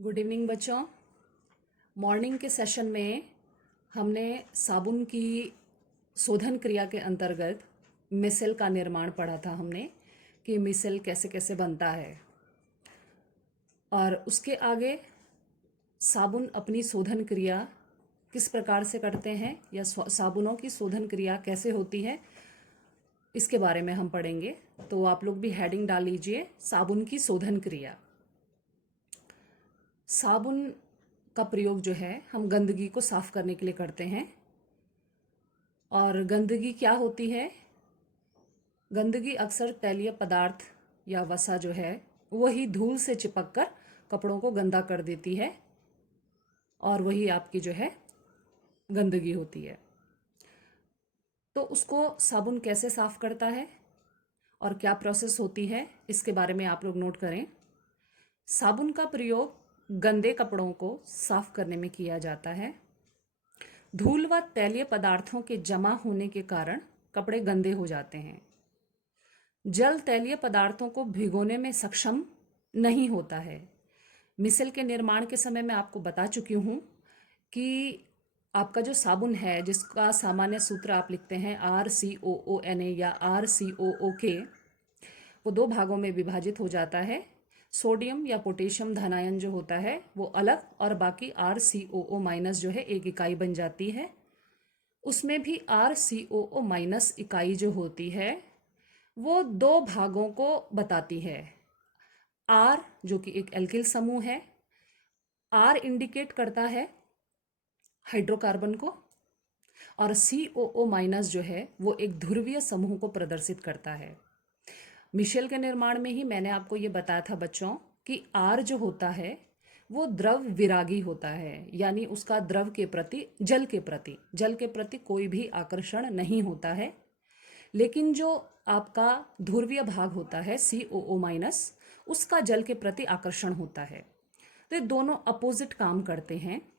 Good evening बच्चों। Morning के session में हमने साबुन की शोधन क्रिया के अंतर्गत मिसेल का निर्माण पढ़ा था हमने कि मिसेल कैसे कैसे बनता है, और उसके आगे साबुन अपनी शोधन क्रिया किस प्रकार से करते हैं या साबुनों की शोधन क्रिया कैसे होती है, इसके बारे में हम पढ़ेंगे। तो आप लोग भी हेडिंग डाल लीजिए, साबुन की शोधन क्रिया। साबुन का प्रयोग जो है हम गंदगी को साफ करने के लिए करते हैं। और गंदगी क्या होती है? गंदगी अक्सर तैलीय पदार्थ या वसा जो है वही धूल से चिपक कर कपड़ों को गंदा कर देती है, और वही आपकी जो है गंदगी होती है। तो उसको साबुन कैसे साफ करता है और क्या प्रोसेस होती है, इसके बारे में आप लोग नोट करें। साबुन का प्रयोग गंदे कपड़ों को साफ करने में किया जाता है। धूल व तैलीय पदार्थों के जमा होने के कारण कपड़े गंदे हो जाते हैं। जल तैलीय पदार्थों को भिगोने में सक्षम नहीं होता है। मिसल के निर्माण के समय मैं आपको बता चुकी हूँ कि आपका जो साबुन है, जिसका सामान्य सूत्र आप लिखते हैं RCOONA या RCOOK, वो दो भागों में विभाजित हो जाता है। सोडियम या पोटेशियम धनायन जो होता है वो अलग, और बाकी RCOO- जो है एक इकाई बन जाती है। उसमें भी RCOO- इकाई जो होती है वो दो भागों को बताती है। R जो कि एक एल्किल समूह है, R इंडिकेट करता है हाइड्रोकार्बन को, और COO- जो है वो एक ध्रुवीय समूह को प्रदर्शित करता है। मिशेल के निर्माण में ही मैंने आपको ये बताया था बच्चों कि R जो होता है वो द्रव विरागी होता है, यानी उसका द्रव के प्रति, जल के प्रति कोई भी आकर्षण नहीं होता है। लेकिन जो आपका ध्रुवीय भाग होता है COO-, उसका जल के प्रति आकर्षण होता है। तो ये दोनों अपोजिट काम करते हैं।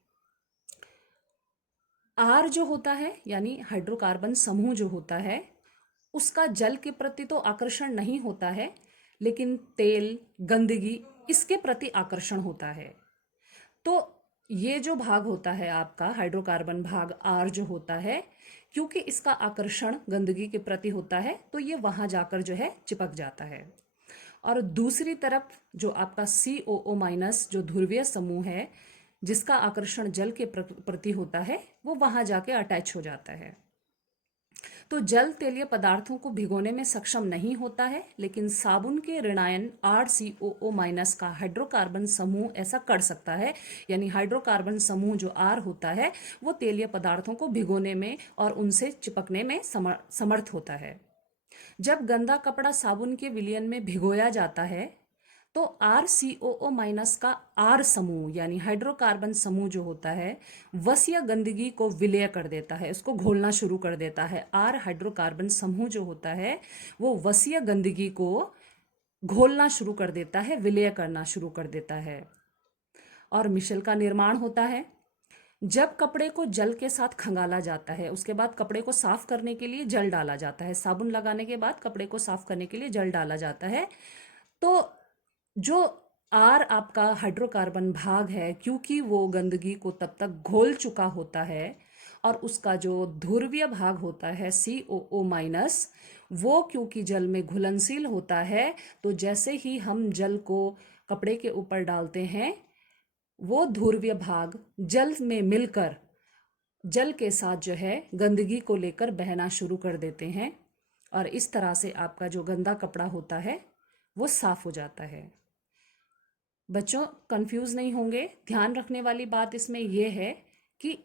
R जो होता है यानी हाइड्रोकार्बन समूह जो होता है, उसका जल के प्रति तो आकर्षण नहीं होता है, लेकिन तेल, गंदगी, इसके प्रति आकर्षण होता है। तो ये जो भाग होता है आपका हाइड्रोकार्बन भाग R जो होता है, क्योंकि इसका आकर्षण गंदगी के प्रति होता है, तो ये वहां जाकर जो है चिपक जाता है। और दूसरी तरफ जो आपका COO- जो ध्रुवीय समूह है, जिसका आकर्षण जल के प्रति होता है, वो वहां जाके अटैच हो जाता है। तो जल तेलीय पदार्थों को भिगोने में सक्षम नहीं होता है, लेकिन साबुन के ऋणायन RCOO- का हाइड्रोकार्बन समूह ऐसा कर सकता है। यानी हाइड्रोकार्बन समूह जो R होता है वो तेलीय पदार्थों को भिगोने में और उनसे चिपकने में समर्थ होता है। जब गंदा कपड़ा साबुन के विलयन में भिगोया जाता है तो RCOO- का R समूह यानी हाइड्रोकार्बन समूह जो होता है वसीय गंदगी को विलय कर देता है, उसको घोलना शुरू कर देता है। R हाइड्रोकार्बन समूह जो होता है वो वसीय गंदगी को घोलना शुरू कर देता है, विलय करना शुरू कर देता है, और मिशेल का निर्माण होता है। जब कपड़े को जल के साथ खंगाला जाता है, उसके बाद कपड़े को साफ करने के लिए जल डाला जाता है, साबुन लगाने के बाद कपड़े को साफ करने के लिए जल डाला जाता है, तो जो R आपका हाइड्रोकार्बन भाग है, क्योंकि वो गंदगी को तब तक घोल चुका होता है, और उसका जो ध्रुवीय भाग होता है COO-, वो क्योंकि जल में घुलनशील होता है, तो जैसे ही हम जल को कपड़े के ऊपर डालते हैं, वो ध्रुवीय भाग जल में मिलकर जल के साथ जो है गंदगी को लेकर बहना शुरू कर देते हैं, और इस तरह से आपका जो गंदा कपड़ा होता है वो साफ हो जाता है। बच्चों कंफ्यूज नहीं होंगे, ध्यान रखने वाली बात इसमें यह है कि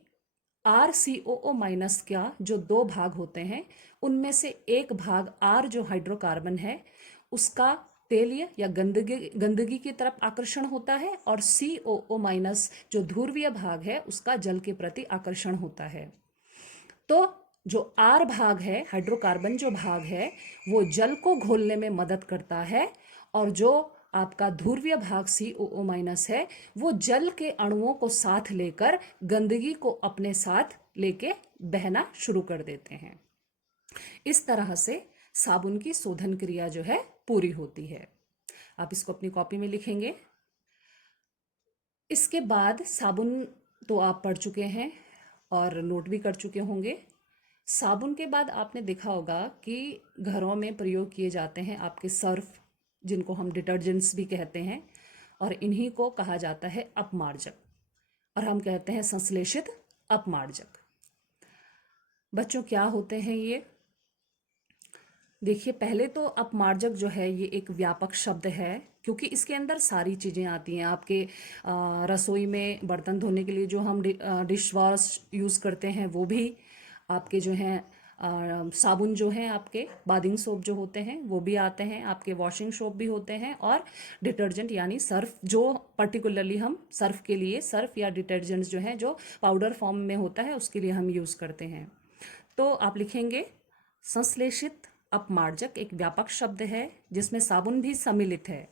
RCOO- का जो दो भाग होते हैं, उनमें से एक भाग R जो हाइड्रोकार्बन है उसका तेलीय या गंदगी की तरफ आकर्षण होता है, और COO- जो ध्रुवीय भाग है उसका जल के प्रति आकर्षण होता है। तो जो R भाग है, हाइड्रोकार्बन जो भाग है, वो जल को घोलने में मदद करता है, और जो आपका ध्रुवीय भाग COO- है वो जल के अणुओं को साथ लेकर गंदगी को अपने साथ लेके बहना शुरू कर देते हैं। इस तरह से साबुन की शोधन क्रिया जो है पूरी होती है। आप इसको अपनी कॉपी में लिखेंगे। इसके बाद साबुन तो आप पढ़ चुके हैं और नोट भी कर चुके होंगे। साबुन के बाद आपने देखा होगा कि घरों में प्रयोग किए जाते हैं आपके सर्फ, जिनको हम डिटर्जेंट्स भी कहते हैं, और इन्हीं को कहा जाता है अपमार्जक, और हम कहते हैं संश्लेषित अपमार्जक। बच्चों, क्या होते हैं ये? देखिए, पहले तो अपमार्जक जो है ये एक व्यापक शब्द है, क्योंकि इसके अंदर सारी चीज़ें आती हैं। आपके रसोई में बर्तन धोने के लिए जो हम डिश वॉश यूज़ करते हैं वो भी, आपके जो हैं साबुन जो हैं, आपके बाथिंग सोप जो होते हैं वो भी आते हैं, आपके वॉशिंग सोप भी होते हैं, और डिटर्जेंट यानी सर्फ, जो पर्टिकुलरली हम सर्फ के लिए, सर्फ या डिटर्जेंट्स जो हैं जो पाउडर फॉर्म में होता है उसके लिए हम यूज़ करते हैं। तो आप लिखेंगे संश्लेषित अपमार्जक एक व्यापक शब्द है जिसमें साबुन भी सम्मिलित है,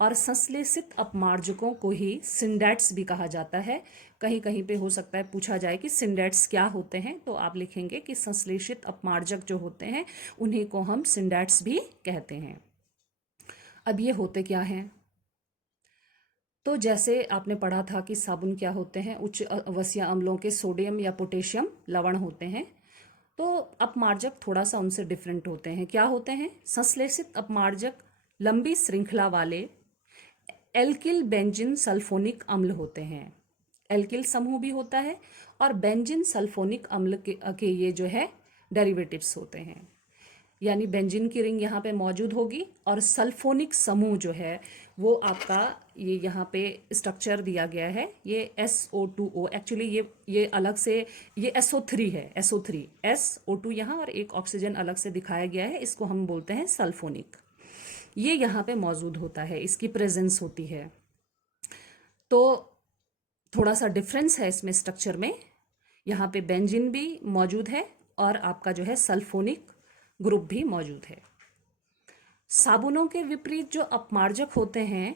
और संश्लेषित अपमार्जकों को ही सिंडेट्स भी कहा जाता है। कहीं कहीं पे हो सकता है पूछा जाए कि सिंडेट्स क्या होते हैं, तो आप लिखेंगे कि संश्लेषित अपमार्जक जो होते हैं उन्हीं को हम सिंडेट्स भी कहते हैं। अब ये होते क्या हैं? तो जैसे आपने पढ़ा था कि साबुन क्या होते हैं, उच्च अवसीय अम्लों के सोडियम या पोटेशियम लवण होते हैं। तो अपमार्जक थोड़ा सा उनसे डिफरेंट होते हैं। क्या होते हैं? संश्लेषित अपमार्जक लंबी श्रृंखला वाले एल्किल बेंजीन सल्फोनिक अम्ल होते हैं। एल्किल समूह भी होता है, और बेंजीन सल्फोनिक अम्ल के ये जो है डेरिवेटिव्स होते हैं। यानी बेंजीन की रिंग यहाँ पे मौजूद होगी, और सल्फोनिक समूह जो है वो आपका ये यहाँ पे स्ट्रक्चर दिया गया है, ये SO2O। एक्चुअली ये अलग से, ये SO3 है, SO3 SO2 यहाँ, और एक ऑक्सीजन अलग से दिखाया गया है, इसको हम बोलते हैं सल्फोनिक। ये यहाँ पे मौजूद होता है, इसकी प्रेजेंस होती है। तो थोड़ा सा डिफरेंस है इसमें स्ट्रक्चर में। यहाँ पे बेंजीन भी मौजूद है, और आपका जो है सल्फोनिक ग्रुप भी मौजूद है। साबुनों के विपरीत जो अपमार्जक होते हैं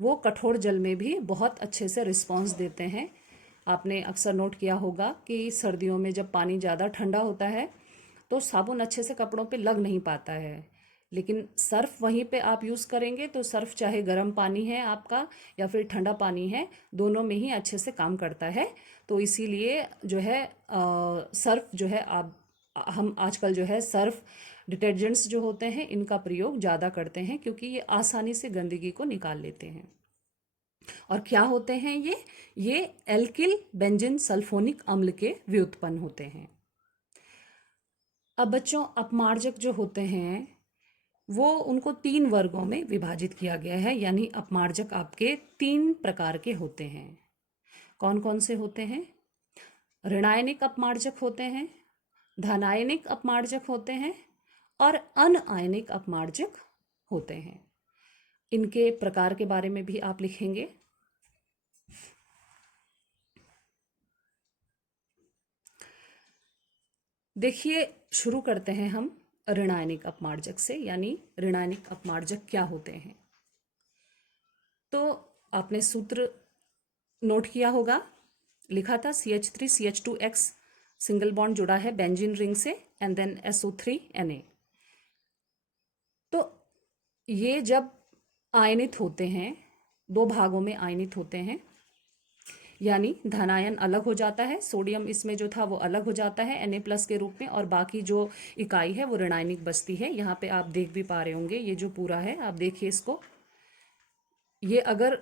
वो कठोर जल में भी बहुत अच्छे से रिस्पॉन्स देते हैं। आपने अक्सर नोट किया होगा कि सर्दियों में जब पानी ज़्यादा ठंडा होता है तो साबुन अच्छे से कपड़ों पे लग नहीं पाता है, लेकिन सर्फ वहीं पे आप यूज़ करेंगे तो सर्फ चाहे गर्म पानी है आपका या फिर ठंडा पानी है, दोनों में ही अच्छे से काम करता है। तो इसीलिए जो है सर्फ जो है, आप हम आजकल जो है सर्फ डिटर्जेंट्स जो होते हैं इनका प्रयोग ज़्यादा करते हैं, क्योंकि ये आसानी से गंदगी को निकाल लेते हैं। और क्या होते हैं ये एल्किल बेंजीन सल्फोनिक अम्ल के व्युत्पन्न होते हैं। अब बच्चों, अपमार्जक जो होते हैं वो, उनको 3 वर्गों में विभाजित किया गया है, यानी अपमार्जक आपके 3 प्रकार के होते हैं। कौन कौन से होते हैं? ऋणायनिक अपमार्जक होते हैं, धनायनिक अपमार्जक होते हैं, और अनआयनिक अपमार्जक होते हैं। इनके प्रकार के बारे में भी आप लिखेंगे। देखिए, शुरू करते हैं हम ऋणायनिक अपमार्जक से, यानी ऋणायनिक अपमार्जक क्या होते हैं। तो आपने सूत्र नोट किया होगा, लिखा था CH3CH2X सिंगल बॉन्ड जुड़ा है बेंजीन रिंग से, एंड देन SO3Na। तो ये जब आयनित होते हैं, 2 भागों में आयनित होते हैं, यानी धनायन अलग हो जाता है, सोडियम इसमें जो था वो अलग हो जाता है Na+ के रूप में, और बाकी जो इकाई है वो ऋणायनिक बचती है। यहाँ पे आप देख भी पा रहे होंगे, ये जो पूरा है आप देखिए इसको, ये अगर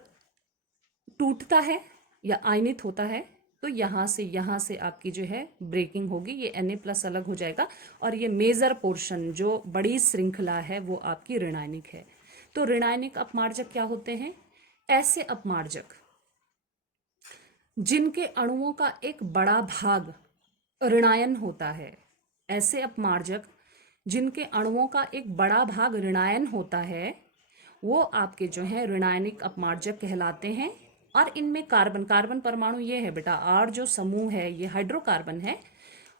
टूटता है या आयनित होता है तो यहाँ से आपकी जो है ब्रेकिंग होगी, ये Na+ अलग हो जाएगा, और ये मेजर पोर्शन जो बड़ी श्रृंखला है वो आपकी ऋणायनिक है। तो ऋणायनिक अपमार्जक क्या होते हैं? ऐसे अपमार्जक जिनके अणुओं का एक बड़ा भाग ऋणायन होता है। ऐसे अपमार्जक जिनके अणुओं का एक बड़ा भाग ऋणायन होता है वो आपके जो है ऋणायनिक अपमार्जक कहलाते हैं। और इनमें कार्बन कार्बन परमाणु, ये है बेटा R जो समूह है ये हाइड्रोकार्बन है,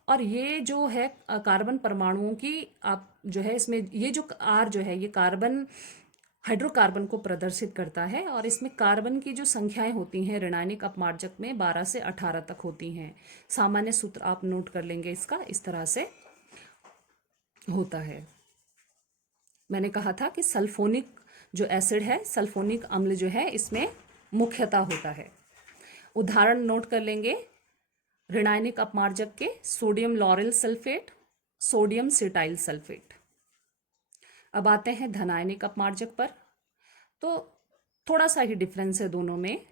और ये जो है कार्बन परमाणुओं की आप जो है इसमें ये जो R जो है ये कार्बन हाइड्रोकार्बन को प्रदर्शित करता है, और इसमें कार्बन की जो संख्याएं होती हैं ऋणायनिक अपमार्जक में 12 से 18 तक होती हैं। सामान्य सूत्र आप नोट कर लेंगे इसका, इस तरह से होता है। मैंने कहा था कि सल्फोनिक जो एसिड है, सल्फोनिक अम्ल जो है, इसमें मुख्यतः होता है। उदाहरण नोट कर लेंगे ऋणायनिक अपमार्जक के, sodium lauryl sulphate, sodium cetyl sulphate. अब आते हैं धनायनिक अपमार्जक पर। तो थोड़ा सा ही डिफरेंस है दोनों में,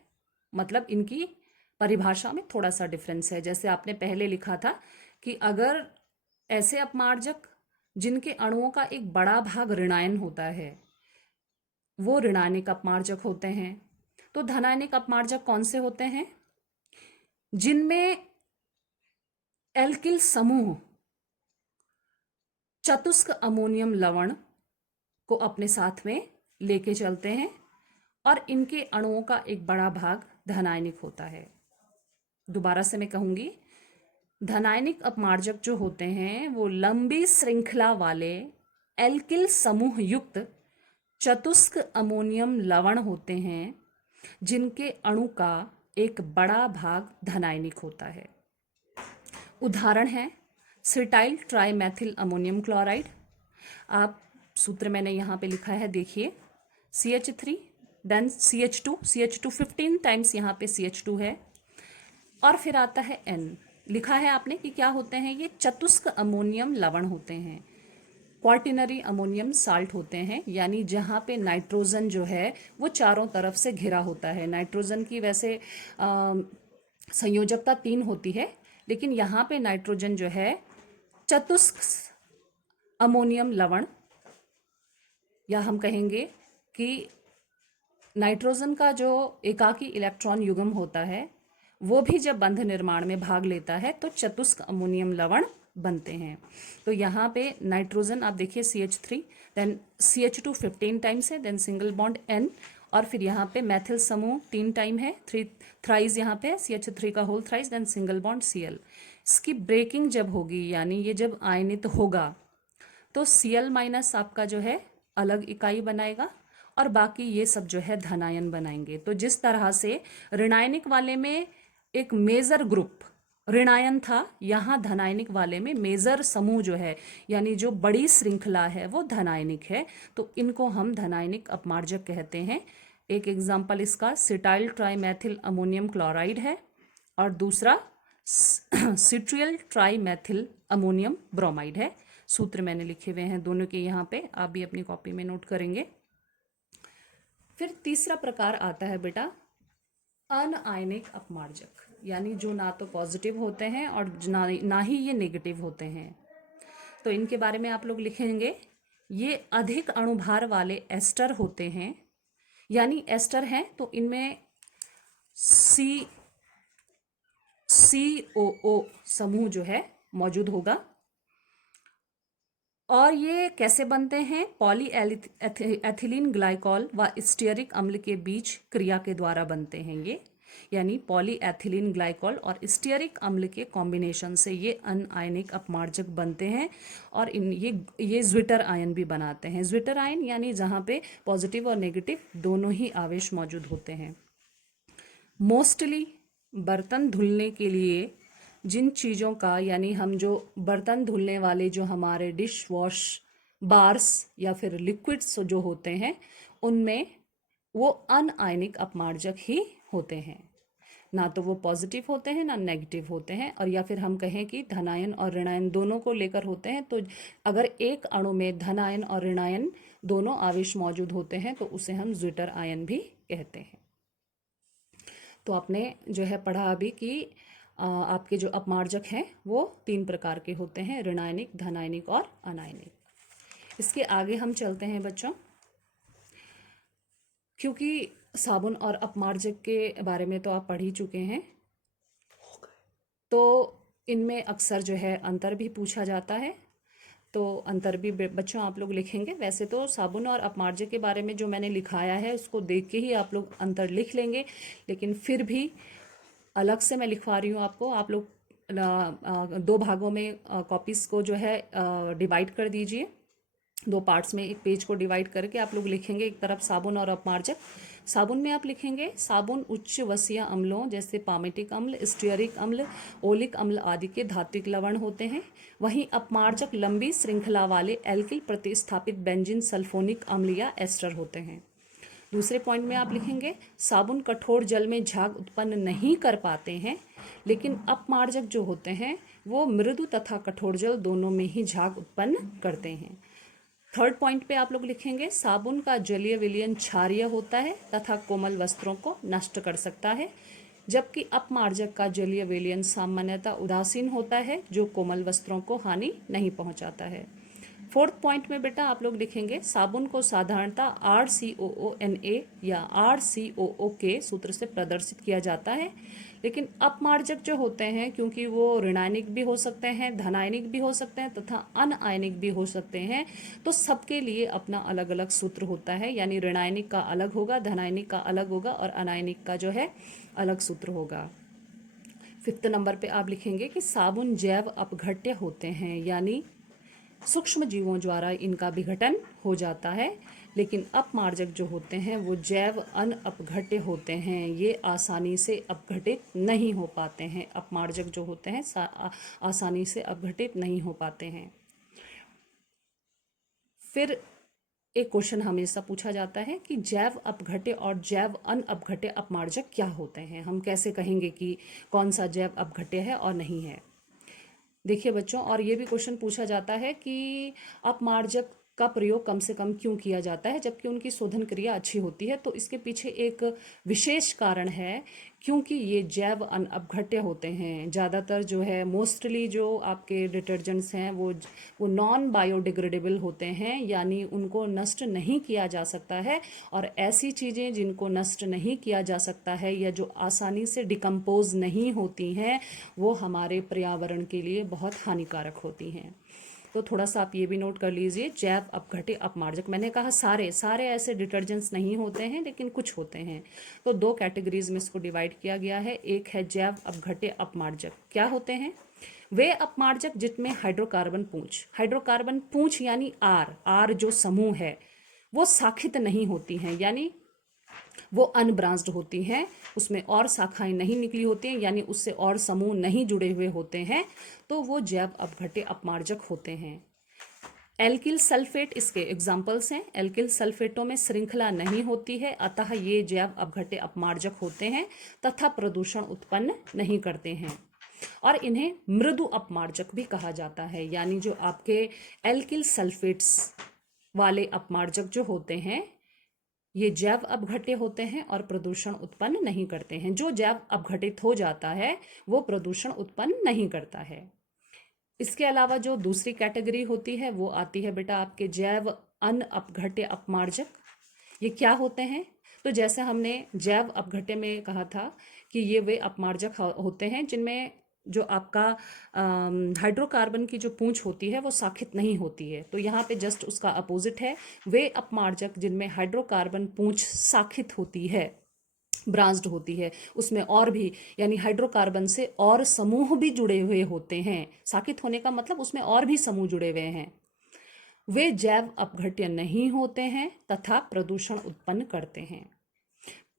मतलब इनकी परिभाषा में थोड़ा सा डिफरेंस है। जैसे आपने पहले लिखा था कि अगर ऐसे अपमार्जक जिनके अणुओं का एक बड़ा भाग ऋणायन होता है वो ऋणायनिक अपमार्जक होते हैं। तो धनायनिक अपमार्जक कौन से होते हैं? जिनमें एल्किल समूह चतुस्क अमोनियम लवण को अपने साथ में लेके चलते हैं और इनके अणुओं का एक बड़ा भाग धनायनिक होता है। दोबारा से मैं कहूंगी, धनायनिक अपमार्जक जो होते हैं वो लंबी श्रृंखला वाले एल्किल समूह युक्त चतुस्क अमोनियम लवण होते हैं जिनके अणु का एक बड़ा भाग धनायनिक होता है। उदाहरण है सिटाइल ट्राइमेथिल अमोनियम क्लोराइड। आप सूत्र मैंने यहाँ पे लिखा है, देखिए CH3 then CH2, CH2 15 times यहाँ पे CH2 है और फिर आता है N। लिखा है आपने कि क्या होते हैं ये? चतुस्क अमोनियम लवण होते हैं, क्वार्टिनरी अमोनियम साल्ट होते हैं, यानी जहाँ पे नाइट्रोजन जो है वो चारों तरफ से घिरा होता है। नाइट्रोजन की वैसे संयोजकता 3 होती है, लेकिन यहाँ पे नाइट्रोजन जो है चतुस्क अमोनियम लवण, या हम कहेंगे कि नाइट्रोजन का जो एकाकी इलेक्ट्रॉन युग्म होता है वो भी जब बंध निर्माण में भाग लेता है तो चतुस्क अमोनियम लवण बनते हैं। तो यहाँ पे नाइट्रोजन आप देखिए CH3, देन CH2 15 टाइम्स है, देन सिंगल बॉन्ड N, और फिर यहाँ पे मैथिल समूह 3 टाइम है, 3 थ्राइज यहाँ पे CH3 का whole thrice, then single bond Cl। इसकी ब्रेकिंग जब होगी, यानी ये जब आयनित होगा तो Cl माइनस आपका जो है अलग इकाई बनाएगा और बाकी ये सब जो है धनायन बनाएंगे। तो जिस तरह से ऋणायनिक वाले में एक मेजर ग्रुप ऋणायन था, यहाँ धनायनिक वाले में मेजर समूह जो है यानी जो बड़ी श्रृंखला है वो धनायनिक है। तो इनको हम धनायनिक अपमार्जक कहते हैं। एक एग्जाम्पल इसका सिटाइल ट्राइमेथिल अमोनियम क्लोराइड है और दूसरा सिट्रियल ट्राइमेथिल अमोनियम ब्रोमाइड है। सूत्र मैंने लिखे हुए हैं दोनों के यहाँ पे, आप भी अपनी कॉपी में नोट करेंगे। फिर तीसरा प्रकार आता है बेटा अनआयनिक अपमार्जक, यानी जो ना तो पॉजिटिव होते हैं और ना ही ये नेगेटिव होते हैं। तो इनके बारे में आप लोग लिखेंगे, ये अधिक अणुभार वाले एस्टर होते हैं, यानी एस्टर हैं तो इनमें COO समूह जो है मौजूद होगा। और ये कैसे बनते हैं? पॉली एथिलीन ग्लाइकॉल व स्टीयरिक अम्ल के बीच क्रिया के द्वारा बनते हैं ये, यानी पॉली एथिलीन ग्लाइकॉल और स्टीयरिक अम्ल के कॉम्बिनेशन से ये अनआयनिक अपमार्जक बनते हैं। और ये ज्विटर आयन भी बनाते हैं। ज्विटर आयन यानी जहाँ पे पॉजिटिव और नेगेटिव दोनों ही आवेश मौजूद होते हैं। मोस्टली बर्तन धुलने के लिए जिन चीज़ों का, यानी हम जो बर्तन धुलने वाले जो हमारे डिश वॉश बार्स या फिर लिक्विड्स जो होते हैं उनमें वो अनआयनिक अपमार्जक ही होते हैं, ना तो वो पॉजिटिव होते हैं ना नेगेटिव होते हैं। और या फिर हम कहें कि धनायन और ऋणायन दोनों को लेकर होते हैं। तो अगर एक अणु में धनायन और ऋणायन दोनों आवेश मौजूद होते हैं तो उसे हम ज्विटर आयन भी कहते हैं। तो आपने जो है पढ़ा अभी कि आपके जो अपमार्जक हैं वो 3 प्रकार के होते हैं, ऋणायनिक, धनायनिक और अनायनिक। इसके आगे हम चलते हैं बच्चों, क्योंकि साबुन और अपमार्जक के बारे में तो आप पढ़ ही चुके हैं, तो इनमें अक्सर जो है अंतर भी पूछा जाता है। तो अंतर भी बच्चों आप लोग लिखेंगे। वैसे तो साबुन और अपमार्जक के बारे में जो मैंने लिखाया है उसको देख के ही आप लोग अंतर लिख लेंगे, लेकिन फिर भी अलग से मैं लिखवा रही हूँ आपको। आप लोग 2 भागों में कॉपीज़ को जो है डिवाइड कर दीजिए। 2 पार्ट्स में एक पेज को डिवाइड करके आप लोग लिखेंगे, एक तरफ साबुन और अपमार्जक। साबुन में आप लिखेंगे साबुन उच्च वसीय अम्लों जैसे पामेटिक अम्ल, स्टीयरिक अम्ल, ओलिक अम्ल आदि के धात्विक लवण होते हैं। वहीं अपमार्जक लंबी श्रृंखला वाले एल्किल प्रतिस्थापित बेंजीन सल्फोनिक अम्ल या एस्टर होते हैं। दूसरे पॉइंट में आप लिखेंगे साबुन कठोर जल में झाग उत्पन्न नहीं कर पाते हैं, लेकिन अपमार्जक जो होते हैं वो मृदु तथा कठोर जल दोनों में ही झाग उत्पन्न करते हैं। थर्ड पॉइंट पे आप लोग लिखेंगे साबुन का जलीय विलयन क्षारीय होता है तथा कोमल वस्त्रों को नष्ट कर सकता है, जबकि अपमार्जक का जलीय विलयन सामान्यतः उदासीन होता है जो कोमल वस्त्रों को हानि नहीं पहुंचाता है। फोर्थ पॉइंट में बेटा आप लोग लिखेंगे साबुन को साधारणतः RCOONA या RCOO के सूत्र से प्रदर्शित किया जाता है, लेकिन अपमार्जक जो होते हैं क्योंकि वो ऋणायनिक भी हो सकते हैं, धनायनिक भी हो सकते हैं तथा अनआयनिक भी हो सकते हैं, तो सबके लिए अपना अलग अलग सूत्र होता है, यानी ऋणायनिक का अलग होगा, धनायनिक का अलग होगा और अनायनिक का जो है अलग सूत्र होगा। फिफ्थ नंबर पे आप लिखेंगे कि साबुन जैव अपघट्य होते हैं, यानी सूक्ष्म जीवों द्वारा इनका विघटन हो जाता है, लेकिन अपमार्जक जो होते हैं वो जैव अनअपघट्य होते हैं, ये आसानी से अपघटित नहीं हो पाते हैं। अपमार्जक जो होते हैं आसानी से अपघटित नहीं हो पाते हैं। फिर एक क्वेश्चन हमेशा पूछा जाता है कि जैव अपघट्य और जैव अनअपघट्य अपमार्जक क्या होते हैं, हम कैसे कहेंगे कि कौन सा जैव अपघट्य है और नहीं है। देखिए बच्चों, और ये भी क्वेश्चन पूछा जाता है कि अपमार्जक का प्रयोग कम से कम क्यों किया जाता है जबकि उनकी शोधन क्रिया अच्छी होती है। तो इसके पीछे एक विशेष कारण है, क्योंकि ये जैव अनअपघट्य होते हैं। ज़्यादातर जो है मोस्टली जो आपके डिटर्जेंट्स हैं वो नॉन बायोडिग्रेडेबल होते हैं, यानी उनको नष्ट नहीं किया जा सकता है। और ऐसी चीज़ें जिनको नष्ट नहीं किया जा सकता है या जो आसानी से डिकम्पोज नहीं होती हैं वो हमारे पर्यावरण के लिए बहुत हानिकारक होती हैं। तो थोड़ा सा आप ये भी नोट कर लीजिए, जैव अपघट्य अपमार्जक, मैंने कहा सारे सारे ऐसे डिटर्जेंट्स नहीं होते हैं लेकिन कुछ होते हैं। तो दो कैटेगरीज में इसको डिवाइड किया गया है। एक है जैव अपघट्य अपमार्जक। क्या होते हैं वे अपमार्जक जिनमें हाइड्रोकार्बन पूंछ यानी आर जो समूह है वो शाखित नहीं होती हैं, यानी वो अनब्रांच्ड होती हैं, उसमें और शाखाएं नहीं निकली होती हैं, यानी उससे और समूह नहीं जुड़े हुए होते हैं, तो वो जैव अपघट्य अपमार्जक होते हैं। एल्किल सल्फेट इसके एग्जाम्पल्स हैं। एल्किल सल्फेटों में श्रृंखला नहीं होती है, अतः ये जैव अपघट्य अपमार्जक होते हैं तथा प्रदूषण उत्पन्न नहीं करते हैं। और इन्हें मृदु अपमार्जक भी कहा जाता है, यानी जो आपके एल्किल सल्फेट्स वाले अपमार्जक जो होते हैं ये जैव अपघट्य होते हैं और प्रदूषण उत्पन्न नहीं करते हैं। जो जैव अपघटित हो जाता है वो प्रदूषण उत्पन्न नहीं करता है। इसके अलावा जो दूसरी कैटेगरी होती है वो आती है बेटा आपके जैव अनअपघट्य अपमार्जक। ये क्या होते हैं? तो जैसे हमने जैव अपघट्य में कहा था कि ये वे अपमार्जक होते हैं जिनमें जो आपका हाइड्रोकार्बन की जो पूंछ होती है वो शाखित नहीं होती है। तो यहाँ पे जस्ट उसका अपोजिट है, वे अपमार्जक जिनमें हाइड्रोकार्बन पूंछ शाखित होती है, ब्रांच्ड होती है, उसमें और भी यानी हाइड्रोकार्बन से और समूह भी जुड़े हुए होते हैं। शाखित होने का मतलब उसमें और भी समूह जुड़े हुए हैं। वे जैव अपघट्य नहीं होते हैं तथा प्रदूषण उत्पन्न करते हैं।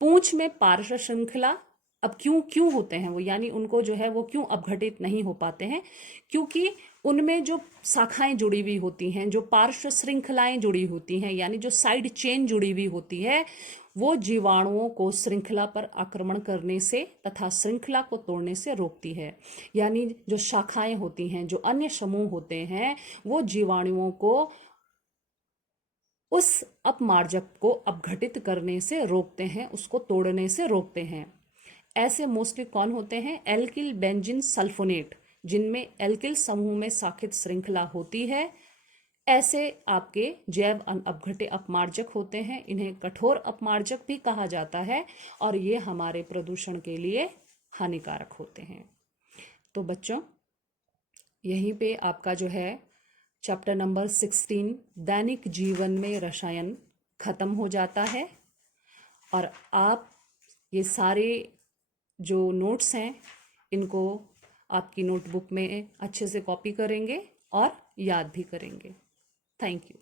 पूंछ में पार्श्व श्रृंखला, अब क्यों होते हैं वो, यानी उनको जो है वो क्यों अपघटित नहीं हो पाते हैं? क्योंकि उनमें जो शाखाएं जुड़ी हुई होती हैं, जो पार्श्व श्रृंखलाएं जुड़ी होती हैं, यानी जो साइड चेन जुड़ी हुई होती है, वो जीवाणुओं को श्रृंखला पर आक्रमण करने से तथा श्रृंखला को तोड़ने से रोकती है। यानी जो शाखाएं होती हैं, जो अन्य समूह होते हैं, वो जीवाणुओं को उस अपमार्जक को अपघटित करने से रोकते हैं, उसको तोड़ने से रोकते हैं। ऐसे मोस्टली कौन होते हैं? एल्किल बेंजीन सल्फोनेट, जिनमें एल्किल समूह में शाखित श्रृंखला होती है, ऐसे आपके जैव अपघट्य अपमार्जक होते हैं। इन्हें कठोर अपमार्जक भी कहा जाता है और ये हमारे प्रदूषण के लिए हानिकारक होते हैं। तो बच्चों, यहीं पे आपका जो है चैप्टर नंबर 16 दैनिक जीवन में रसायन खत्म हो जाता है। और आप ये सारे जो नोट्स हैं इनको आपकी नोटबुक में अच्छे से कॉपी करेंगे और याद भी करेंगे। Thank you.